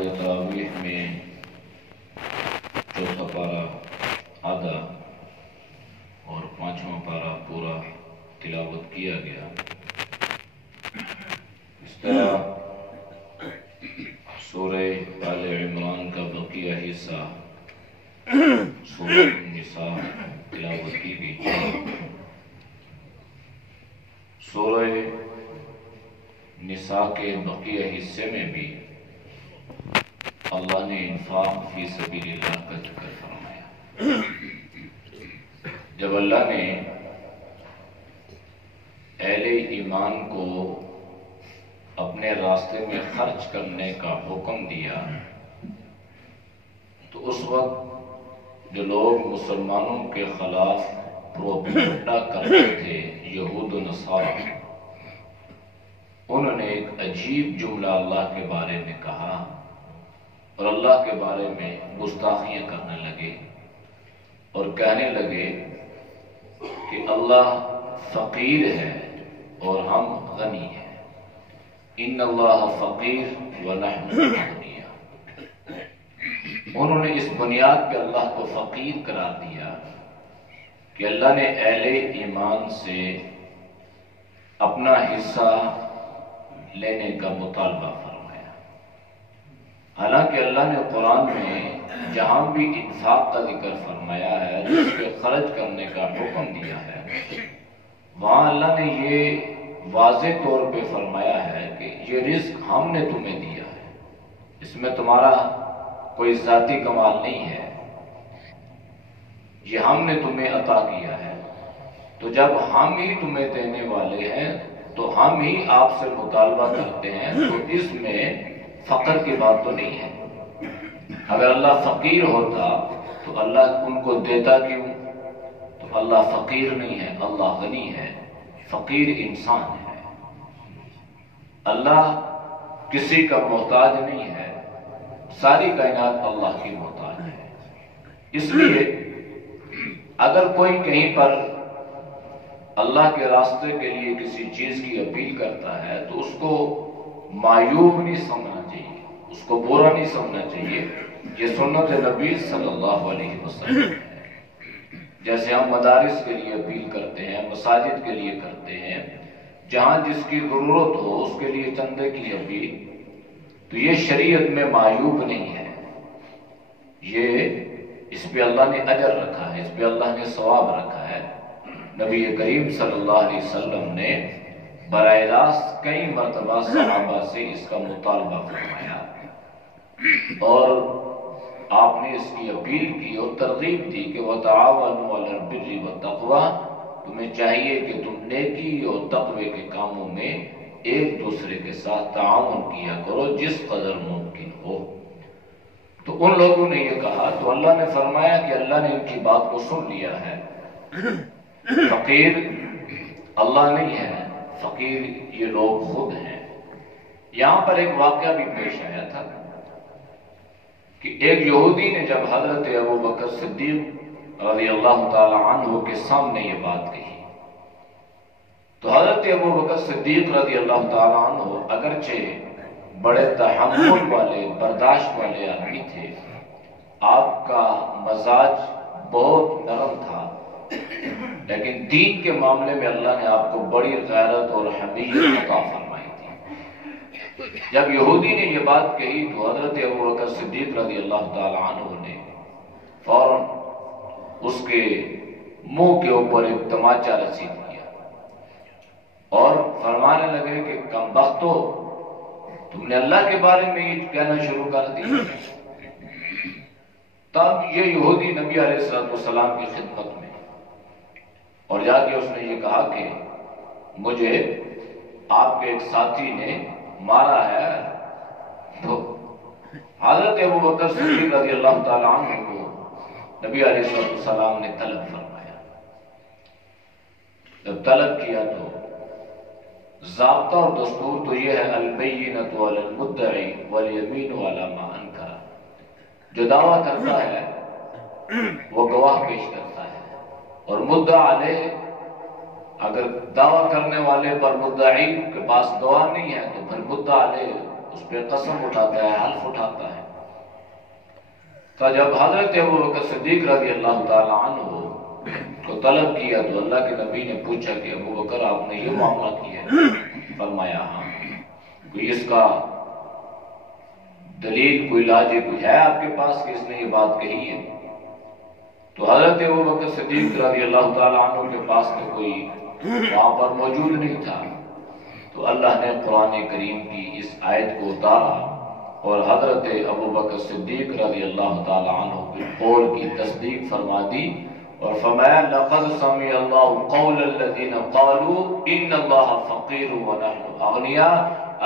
نماز تراویح میں چوتھا پارہ آدھا اور پانچواں پارہ پورا تلاوت کیا گیا۔ اس طرح سورہ آل عمران کا بقیہ حصہ سورہ النساء تلاوت کی گئی۔ سورہ نساء کے بقیہ حصے میں بھی اللہ نے انفاق فی سبیل اللہ کا ذکر فرمایا۔ جب اللہ نے اہل ایمان کو اپنے راستے میں خرچ کرنے کا حکم دیا تو اس وقت جو لوگ مسلمانوں کے خلاف پروپیگنڈا کرتے تھے، یہود و نصارہ، انہوں نے ایک عجیب جملہ اللہ کے بارے میں کہا اور اللہ کے بارے میں گستاخیاں کرنے لگے اور کہنے لگے کہ اللہ فقیر ہے اور ہم غنی ہیں۔ ان اللہ فقیر ونحن اغنیاء۔ انہوں نے اس بنیاد پہ اللہ کو فقیر قرار دیا کہ اللہ نے اہل ایمان سے اپنا حصہ لینے کا مطالبہ فرمایا۔ حالانکہ اللہ نے قرآن میں جہاں بھی انفاق کا ذکر فرمایا ہے، جس پہ خرچ کرنے کا حکم دیا ہے، وہاں اللہ نے یہ واضح طور پہ فرمایا ہے کہ یہ رزق ہم نے تمہیں دیا ہے، اس میں تمہارا کوئی ذاتی کمال نہیں ہے، یہ ہم نے تمہیں عطا کیا ہے۔ تو جب ہم ہی تمہیں دینے والے ہیں تو ہم ہی آپ سے مطالبہ کرتے ہیں، تو اس میں فقر کی بات تو نہیں ہے۔ اگر اللہ فقیر ہوتا تو اللہ ان کو دیتا کیوں؟ تو اللہ فقیر نہیں ہے، اللہ غنی ہے، فقیر انسان ہے۔ اللہ کسی کا محتاج نہیں ہے، ساری کائنات اللہ کی محتاج ہے۔ اس لیے اگر کوئی کہیں پر اللہ کے راستے کے لیے کسی چیز کی اپیل کرتا ہے تو اس کو معیوب نہیں سمجھنا چاہیے، اس کو برا نہیں سمجھنا چاہیے۔ یہ سنت نبی صلی اللہ علیہ وسلم ہے۔ جیسے ہم مدارس کے لیے اپیل کرتے ہیں، مساجد کے لیے کرتے ہیں، جہاں جس کی ضرورت ہو اس کے لیے چندے کی اپیل، تو یہ شریعت میں معیوب نہیں ہے، یہ اس پہ اللہ نے اجر رکھا ہے، اس پہ اللہ نے ثواب رکھا ہے۔ نبی کریم صلی اللہ علیہ وسلم نے براہ راست کئی مرتبہ صحابہ سے اس کا مطالبہ فرمایا اور آپ نے اس کی اپیل کی اور ترغیب دی کہ وَتَعَاوَنُوا عَلَى الْبِرِّ وَالتَّقْوَىٰ، تمہیں چاہیے کہ تم نیکی اور تقوی کے کاموں میں ایک دوسرے کے ساتھ تعاون کیا کرو جس قدر ممکن ہو۔ تو ان لوگوں نے یہ کہا تو اللہ نے فرمایا کہ اللہ نے ان کی بات کو سن لیا ہے۔ فقیر اللہ نہیں ہے، فقیر یہ لوگ خود ہیں۔ یہاں پر ایک واقعہ بھی پیش آیا تھا کہ ایک یہودی نے جب حضرت ابوبکر صدیق رضی اللہ تعالی عنہ کے سامنے یہ بات کہی تو حضرت ابوبکر صدیق رضی اللہ تعالی عنہ اگرچہ بڑے تحمل والے، برداشت والے آدمی تھے، آپ کا مزاج بہت نرم تھا، لیکن دین کے معاملے میں اللہ نے آپ کو بڑی غیرت اور حمیت عطا فرمائی تھی۔ جب یہودی نے یہ بات کہی تو حضرت ابوبکر صدیق رضی اللہ تعالی عنہ نے فوراً اس کے منہ کے اوپر ایک تماچا رسید کیا اور فرمانے لگے کہ کم بختو، تم نے اللہ کے بارے میں یہ کہنا شروع کر دیا۔ تب یہ یہودی نبی علیہ السلام کی خدمت میں اور جا کے اس نے یہ کہا کہ مجھے آپ کے ایک ساتھی نے مارا ہے۔ تو حضرت ابوبکر صدیق رضی اللہ تعالی عنہ کو نبی علیہ السلام نے طلب فرمایا۔ جب طلب کیا تو ضابطہ اور دستور تو یہ ہے البینۃ علی المدعی والیمین علی ما انکر، جو دعویٰ کرتا ہے وہ گواہ پیش کرتا ہے، اور مدعا علیہ، اگر دعویٰ کرنے والے پر مدعی کے پاس گواہ نہیں ہے تو پھر مدعا علیہ اس پہ قسم اٹھاتا ہے، حلف اٹھاتا ہے۔ تو جب حضرت ابوبکر صدیق رضی اللہ تعالی عنہ کو طلب کیا تو اللہ کے نبی نے پوچھا کہ ابوبکر آپ نے یہ معاملہ کیا ہے؟ فرمایا ہاں۔ کوئی اس کا دلیل، کوئی لاج، کوئی ہے آپ کے پاس کہ اس نے یہ بات کہی ہے؟ تو حضرت ابوبکر صدیق رضی اللہ تعالی عنہ کے پاس تو کوئی وہاں پر موجود نہیں تھا، تو اللہ نے قرآن کریم کی اس آیت کو اتارا اور حضرت ابوبکر صدیق رضی اللہ تعالی عنہ کے قول کی تصدیق فرما دی اور فرمایا لقد سمع اللہ قول الذین قالوا ان اللہ فقیر ونحن اغنیاء۔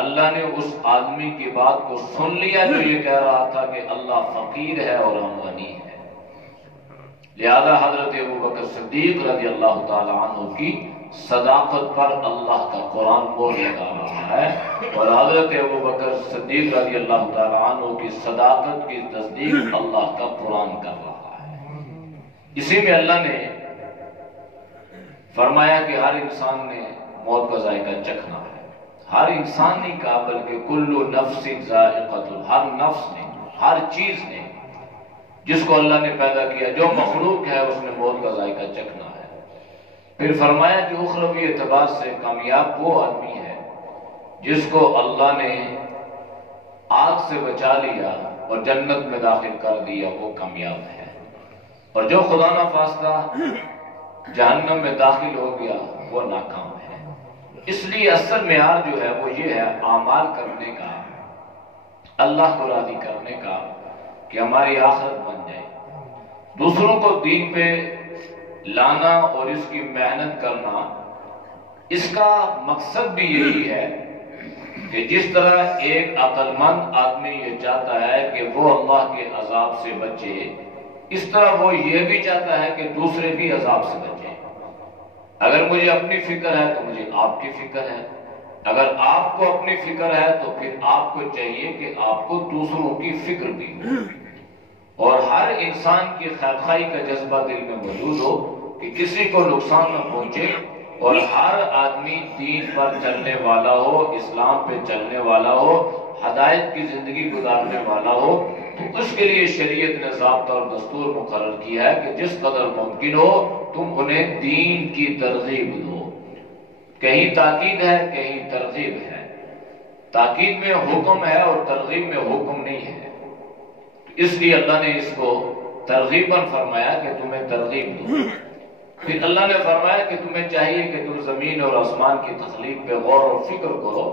اللہ نے اس آدمی کی بات کو سن لیا جو یہ کہہ رہا تھا کہ اللہ فقیر ہے اور ہم غنی ہیں۔ لہذا حضرت ابوبکر صدیق رضی اللہ تعالی عنہ کی صداقت پر اللہ کا قرآن مہر لگا رہا ہے اور حضرت ابوبکر صدیق رضی اللہ تعالی عنہ کی صداقت کی تصدیق اللہ کا قرآن کر رہا ہے۔ اسی میں اللہ نے فرمایا کہ ہر انسان نے موت کا ذائقہ چکھنا ہے۔ ہر انسان نہیں کہا بلکہ کل نفس ذائقۃ، ہر نفس نے، ہر چیز نے، جس کو اللہ نے پیدا کیا، جو مخلوق ہے اس نے موت کا ذائقہ چکھنا ہے۔ پھر فرمایا کہ اخروی اعتبار سے کامیاب وہ آدمی ہے جس کو اللہ نے آگ سے بچا لیا اور جنت میں داخل کر دیا، وہ کامیاب ہے، اور جو خدا نخواستہ جہنم میں داخل ہو گیا وہ ناکام ہے۔ اس لیے اصل معیار جو ہے وہ یہ ہے اعمال کرنے کا، اللہ کو راضی کرنے کا، کہ ہماری آخرت بن جائے۔ دوسروں کو دین پہ لانا اور اس کی محنت کرنا، اس کا مقصد بھی یہی ہے کہ جس طرح ایک عقل مند آدمی یہ چاہتا ہے کہ وہ اللہ کے عذاب سے بچے، اس طرح وہ یہ بھی چاہتا ہے کہ دوسرے بھی عذاب سے بچیں۔ اگر مجھے اپنی فکر ہے تو مجھے آپ کی فکر ہے، اگر آپ کو اپنی فکر ہے تو پھر آپ کو چاہیے کہ آپ کو دوسروں کی فکر بھی ہو، اور ہر انسان کی خیرخواہی کا جذبہ دل میں موجود ہو کہ کسی کو نقصان نہ پہنچے، اور ہر آدمی دین پر چلنے والا ہو، اسلام پہ چلنے والا ہو، ہدایت کی زندگی گزارنے والا ہو۔ تو اس کے لیے شریعت نے ضابطہ اور دستور مقرر کیا ہے کہ جس قدر ممکن ہو تم انہیں دین کی ترغیب دو۔ کہیں تاکید ہے، کہیں ترغیب ہے۔ تاکید میں حکم ہے اور ترغیب میں حکم نہیں ہے، اس لیے اللہ نے اس کو ترغیباً فرمایا کہ تمہیں ترغیب دو۔ پھر اللہ نے فرمایا کہ تمہیں چاہیے کہ تم زمین اور آسمان کی تخلیق پہ غور و فکر کرو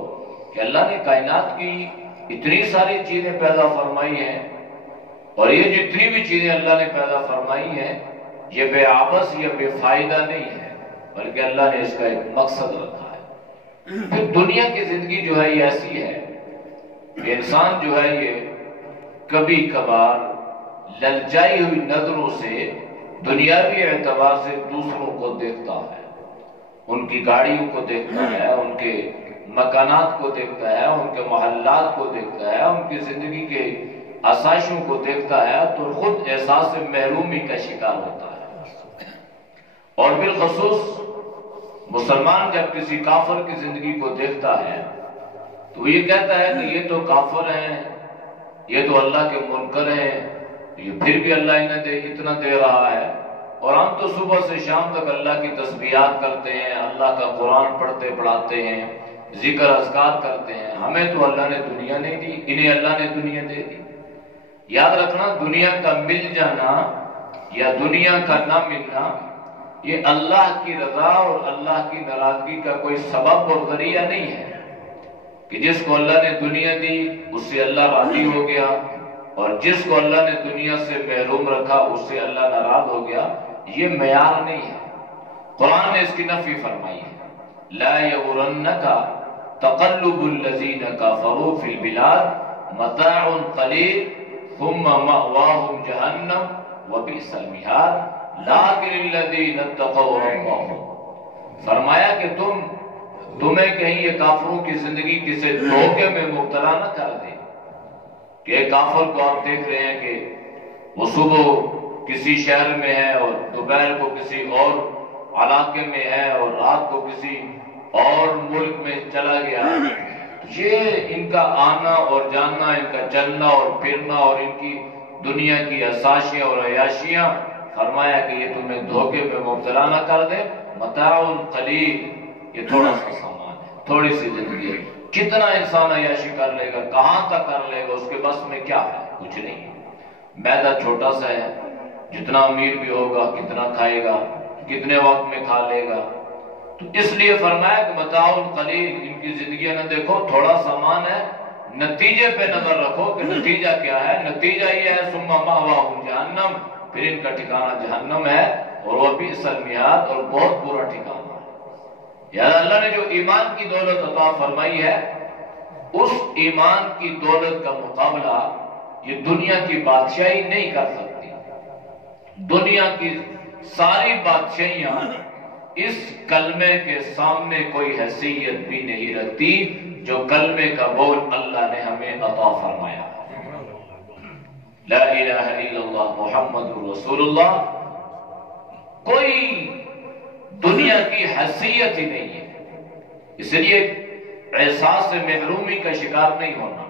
کہ اللہ نے کائنات کی اتنی ساری چیزیں پیدا فرمائی ہیں، اور یہ جتنی بھی چیزیں اللہ نے پیدا فرمائی ہیں یہ بے عبث یا بے فائدہ نہیں ہے، بلکہ اللہ نے اس کا ایک مقصد رکھا ہے۔ پھر دنیا کی زندگی جو ہے یہ ایسی ہے کہ انسان جو ہے یہ کبھی کبھار للچائی ہوئی نظروں سے دنیاوی اعتبار سے دوسروں کو دیکھتا ہے، ان کی گاڑیوں کو دیکھتا ہے، ان کے مکانات کو دیکھتا ہے، ان کے محلات کو دیکھتا ہے، ان کی زندگی کے آسائشوں کو دیکھتا ہے تو خود احساس محرومی کا شکار ہوتا ہے۔ اور بالخصوص مسلمان جب کسی کافر کی زندگی کو دیکھتا ہے تو یہ کہتا ہے کہ یہ تو کافر ہیں، یہ تو اللہ کے منکر ہیں، یہ پھر بھی اللہ انہیں اتنا دے رہا ہے، اور ہم تو صبح سے شام تک اللہ کی تسبیحات کرتے ہیں، اللہ کا قرآن پڑھتے پڑھاتے ہیں، ذکر اذکار کرتے ہیں، ہمیں تو اللہ نے دنیا نہیں دی، انہیں اللہ نے دنیا دے دی۔ یاد رکھنا، دنیا کا مل جانا یا دنیا کا نہ ملنا یہ اللہ کی رضا اور اللہ کی ناراضگی کا کوئی سبب اور ذریعہ نہیں ہے کہ جس کو اللہ نے دنیا دی اس سے اللہ راضی ہو گیا، اور جس کو اللہ نے دنیا سے محروم رکھا اس سے اللہ ناراض ہو گیا۔ یہ معیار نہیں ہے، قرآن نے اس کی نفی فرمائی ہے۔ لا یغرنک تقلب الذین کفروا فی البلاد متاع قلیل ثم مأواہم جہنم وبئس المہاد لیکن الذین اتقوا ربہم۔ فرمایا کہ تمہیں کہیں یہ کافروں کی زندگی کسی دھوکے میں مبتلا نہ کر دے کہ ایک کافر کو آپ دیکھ رہے ہیں کہ وہ صبح کسی شہر میں ہے اور دوپہر کو کسی اور علاقے میں ہے اور رات کو کسی اور ملک میں چلا گیا، یہ ان کا آنا اور جانا، ان کا چلنا اور پھرنا اور ان کی دنیا کی عشاشیاں اور عیاشیاں، فرمایا کہ یہ تمہیں دھوکے میں مبتلا نہ کر دے۔ متاع قلیل، یہ تھوڑا سا سامان ہے، تھوڑی سی زندگی ہے۔ کتنا انسان عیاشی کر لے گا، کہاں تک کر لے گا، اس کے بس میں کیا ہے؟ کچھ نہیں۔ معدہ چھوٹا سا ہے، جتنا امیر بھی ہوگا کتنا کھائے گا، کتنے وقت میں کھا لے گا۔ تو اس لیے فرمایا کہ متاع قلیل، ان کی زندگیاں نہ دیکھو، تھوڑا سامان ہے، نتیجے پہ نظر رکھو کہ نتیجہ کیا ہے۔ نتیجہ یہ ہے ثم مأواہم جہنم، پھر ان کا ٹھکانہ جہنم ہے، اور وہ بئس المہاد، اور بہت برا ٹھکانہ ہے۔ یعنی اللہ نے جو ایمان کی دولت عطا فرمائی ہے، اس ایمان کی دولت کا مقابلہ یہ دنیا کی بادشاہی نہیں کر سکتی۔ دنیا کی ساری بادشاہیاں اس کلمے کے سامنے کوئی حیثیت بھی نہیں رکھتی جو کلمے کا بول اللہ نے ہمیں عطا فرمایا۔ لا الہ الا اللہ محمد رسول اللہ، کوئی دنیا کی حیثیت ہی نہیں ہے۔ اس لیے احساس محرومی کا شکار نہیں ہونا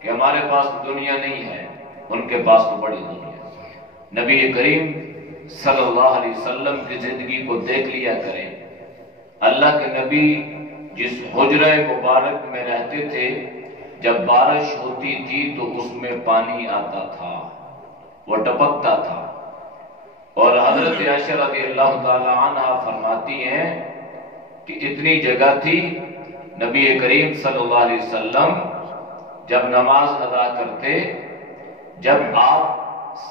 کہ ہمارے پاس دنیا نہیں ہے، ان کے پاس تو بڑی دنیا ہے۔ نبی کریم صلی اللہ علیہ وسلم کی زندگی کو دیکھ لیا کریں۔ اللہ کے نبی جس حجرہ مبارک میں رہتے تھے، جب بارش ہوتی تھی تو اس میں پانی آتا تھا، وہ ٹپکتا تھا۔ اور حضرت عائشہ رضی اللہ تعالی عنہ فرماتی ہیں کہ اتنی جگہ تھی، نبی کریم صلی اللہ علیہ وسلم جب نماز ادا کرتے، جب آپ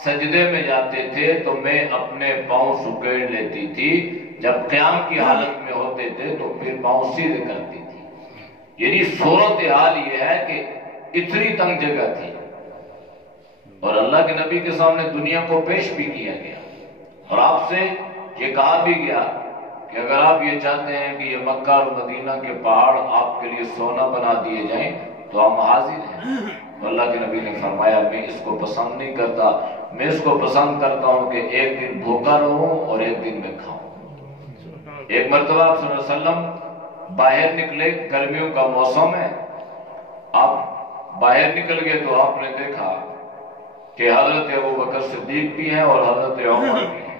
سجدے میں جاتے تھے تو میں اپنے پاؤں سکیڑ لیتی تھی، جب قیام کی حالت میں ہوتے تھے تو پھر پاؤں سیدھے کرتی تھی۔ یعنی صورتحال یہ ہے کہ اتنی تنگ جگہ تھی، اور اللہ کے نبی کے سامنے دنیا کو پیش بھی کیا گیا، اور آپ سے یہ کہا بھی گیا کہ اگر آپ یہ چاہتے ہیں کہ یہ مکہ اور مدینہ کے پہاڑ آپ کے لیے سونا بنا دیے جائیں تو ہم حاضر ہیں۔ اللہ کے نبی نے فرمایا میں اس کو پسند نہیں کرتا، میں اس کو پسند کرتا ہوں کہ ایک دن بھوکا رہوں اور ایک دن میں کھاؤں۔ ایک مرتبہ آپ صلی اللہ علیہ وسلم باہر نکلے، گرمیوں کا موسم ہے، آپ باہر نکل گئے تو آپ نے دیکھا کہ حضرت ابوبکر صدیق بھی ہیں اور حضرت عمر بھی ہیں۔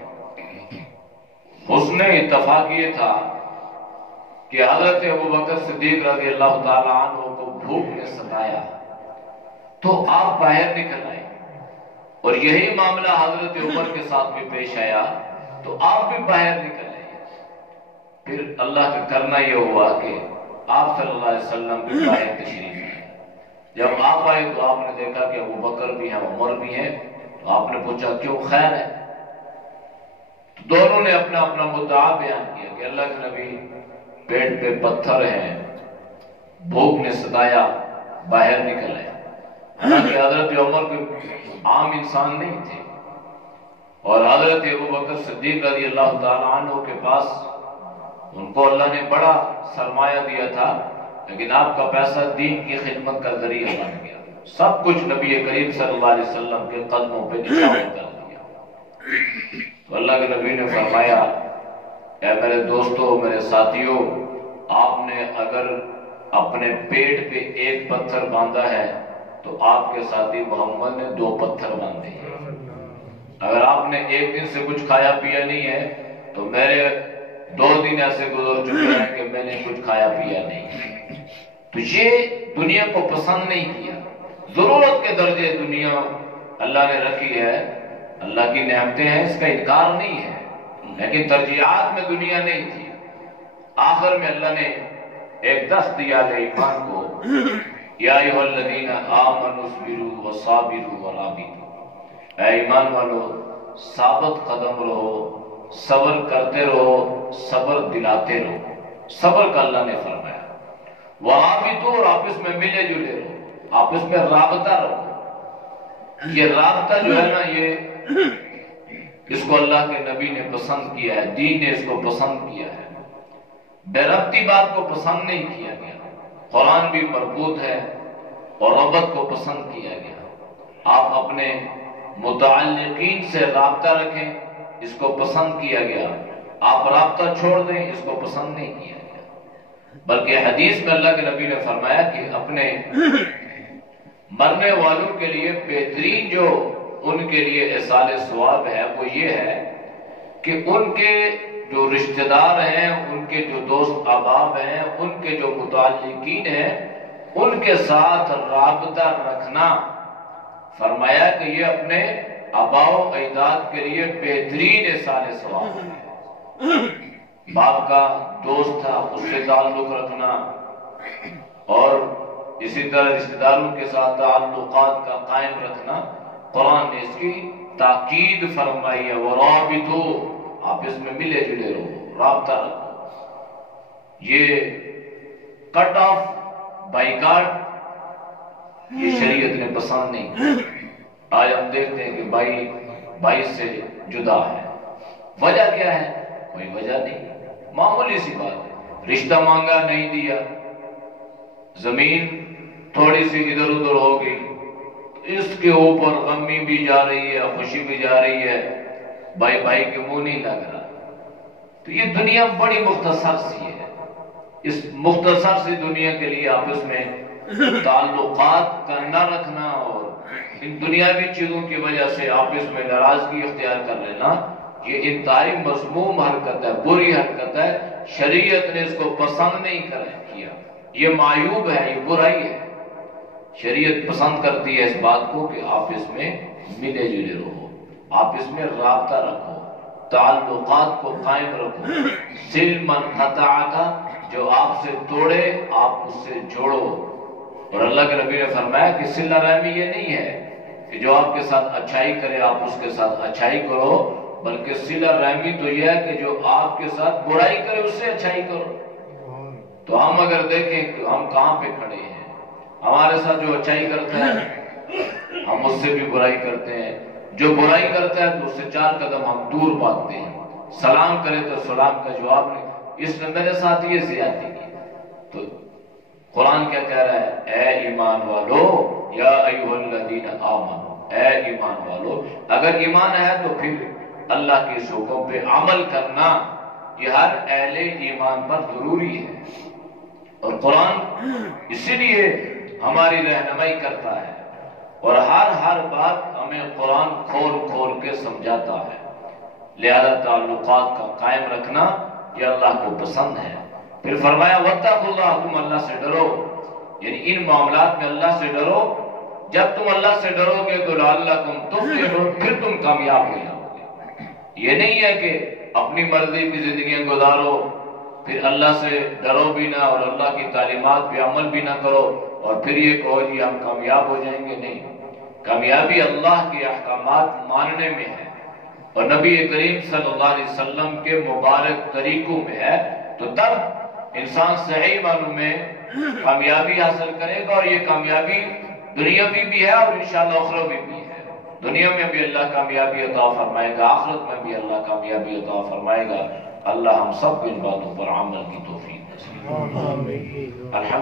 حسن اتفاق یہ تھا کہ حضرت ابوبکر صدیق رضی اللہ تعالی عنہ کو بھوک نے ستایا تو آپ باہر نکل آئے، اور یہی معاملہ حضرت عمر کے ساتھ بھی پیش آیا تو آپ بھی باہر نکل آئے۔ پھر اللہ کا کرنا یہ ہوا کہ آپ صلی اللہ علیہ وسلم بھی باہر تشریف لائے۔ جب آپ آئے تو آپ نے دیکھا کہ ابوبکر بھی ہیں، عمر بھی ہیں، تو آپ نے پوچھا کیوں، خیر ہے؟ تو دونوں نے اپنا اپنا مدعا بیان کیا کہ اللہ کے نبی پیٹ پہ پتھر ہیں، بھوک نے ستایا، باہر نکل آئے۔ حالانکہ حضرت عمر کوئی عام انسان نہیں تھے، اور حضرت ابوبکر صدیق رضی اللہ تعالی عنہ کے پاس ان کو اللہ نے بڑا سرمایہ دیا تھا، لیکن آپ کا پیسہ دین کی خدمت کا ذریعہ بن گیا، سب کچھ نبی کریم صلی اللہ علیہ وسلم کے قدموں پہ نچھاور کر دیا۔ تو اللہ کے نبی نے فرمایا اے میرے دوستو، میرے ساتھیوں، آپ نے اگر اپنے پیٹ پہ ایک پتھر باندھا ہے تو آپ کے ساتھی محمد نے 2 پتھر باندھے ہیں۔ اگر آپ نے ایک دن سے کچھ کھایا پیا نہیں ہے تو میرے 2 دن ایسے گزر چکے ہیں کہ میں نے کچھ کھایا پیا نہیں۔ تو یہ دنیا کو پسند نہیں کیا، ضرورت کے درجے دنیا اللہ نے رکھی ہے، اللہ کی نعمتیں ہیں، اس کا انکار نہیں ہے، لیکن ترجیحات میں دنیا نہیں تھی۔ آخر میں اللہ نے ایک دست دیا ہے ایمان کو، یا ایھا الذین آمنوا اصبروا وصابروا ورابطوا، اے ایمان والو ثابت قدم رہو، صبر کرتے رہو، صبر دلاتے رہو۔ صبر کا اللہ نے فرمایا، ورابطوا، اور آپس میں ملے جلے رہو، آپس میں رابطہ رہو۔ یہ رابطہ جو ہے نا، یہ اس کو اللہ کے نبی نے پسند کیا ہے، دین نے اس کو پسند کیا ہے۔ بے ربطی بات کو پسند نہیں کیا گیا، قرآن بھی مربوط ہے اور ربط کو پسند کیا گیا۔ آپ اپنے متعلقین سے رابطہ رکھیں، اس کو پسند کیا گیا۔ آپ رابطہ چھوڑ دیں، اس کو پسند نہیں کیا گیا۔ بلکہ حدیث میں اللہ کے نبی نے فرمایا کہ اپنے مرنے والوں کے لیے بہترین جو ان کے لیے احسان ثواب ہے وہ یہ ہے کہ ان کے جو رشتہ دار ہیں، ان کے جو دوست احباب ہیں، ان کے جو متعلقین ہیں، ان کے ساتھ رابطہ رکھنا۔ فرمایا کہ یہ اپنے آباء و اجداد کے لیے بہترین احسان ثواب ہے۔ باپ کا دوست تھا، اس سے تعلق رکھنا، اور اسی طرح رشتہ داروں کے ساتھ تعلقات کا قائم رکھنا۔ قرآن نے اس کی تاکید فرمائی ہے، وَرَابِطُوا، آپ اس میں ملے جلے رہو، رابطہ رکھو۔ یہ کٹ آف بائیکاٹ یہ شریعت نے پسند نہیں۔ آج ہم دیکھتے ہیں کہ بھائی سے جدا ہے، وجہ کیا ہے؟ کوئی وجہ نہیں، معمولی سی بات ہے، رشتہ مانگا نہیں دیا، زمین تھوڑی سی ادھر ادھر ہو گئی، اس کے اوپر غمی بھی جا رہی ہے، خوشی بھی جا رہی ہے، بھائی کے منہ نہیں لگ رہا۔ تو یہ دنیا بڑی مختصر سی ہے، اس مختصر سی دنیا کے لیے آپس میں تعلقات کا نہ رکھنا اور ان دنیاوی چیزوں کی وجہ سے آپس میں ناراضگی اختیار کر لینا، یہ انتہائی مذموم حرکت ہے، بری حرکت ہے۔ شریعت نے اس کو پسند نہیں کیا، یہ معیوب ہے، یہ برائی ہے۔ شریعت پسند کرتی ہے اس بات کو کہ آپس میں ملے جلے رہو، آپس میں رابطہ رکھو، تعلقات کو قائم رکھو۔ سل من قطعک، جو آپ سے توڑے آپ اس سے جوڑو۔ اور اللہ کے نبی نے فرمایا کہ صلہ رحمی یہ نہیں ہے کہ جو آپ کے ساتھ اچھائی کرے آپ اس کے ساتھ اچھائی کرو، بلکہ صلہ رحمی تو یہ ہے کہ جو آپ کے ساتھ برائی کرے اس سے اچھائی کرو۔ تو ہم اگر دیکھیں کہ ہم کہاں پہ کھڑے ہیں، ہمارے ساتھ جو اچھائی کرتا ہے ہم اس سے بھی برائی کرتے ہیں، جو برائی کرتا ہے تو اس سے 4 قدم ہم دور بھاگتے ہیں، سلام کرے تو سلام کا جواب نہیں، اس نے میرے ساتھ یہ زیادتی کی۔ تو قرآن کیا کہہ رہا ہے؟ اے ایمان والو، یا ایھا الذین آمنو، اے ایمان والو، اگر ایمان ہے تو پھر اللہ کے حکم پہ عمل کرنا یہ ہر اہل ایمان پر ضروری ہے۔ اور قرآن اسی لیے ہماری رہنمائی کرتا ہے اور ہر بات ہمیں قرآن کھول کے سمجھاتا ہے۔ لہذا تعلقات کا قائم رکھنا یہ اللہ کو پسند ہے۔ پھر فرمایا واتقوا اللہ، تم اللہ سے ڈرو، یعنی ان معاملات میں اللہ سے ڈرو۔ جب تم اللہ سے ڈرو گے تو لعلکم تفلحون، پھر تم کامیاب ہو جاؤ گے۔ یہ نہیں ہے کہ اپنی مرضی کی زندگیاں گزارو پھر اللہ سے ڈرو بھی نہ اور اللہ کی تعلیمات پہ عمل بھی نہ کرو اور پھر یہ کہو جی ہم کامیاب ہو جائیں گے۔ نہیں، کامیابی اللہ کے احکامات ماننے میں ہے اور نبی کریم صلی اللہ علیہ وسلم کے مبارک طریقوں میں ہے، تو تب انسان صحیح معنوں میں کامیابی حاصل کرے گا، اور یہ کامیابی دنیاوی بھی ہے اور انشاءاللہ اخروی بھی ہے۔ دنیا میں بھی اللہ کامیابی عطا فرمائے گا، آخرت میں بھی اللہ کامیابی عطا فرمائے گا۔ اللہ ہم سب کو ان باتوں پر عمل کی توفیق نصیب۔ الحمد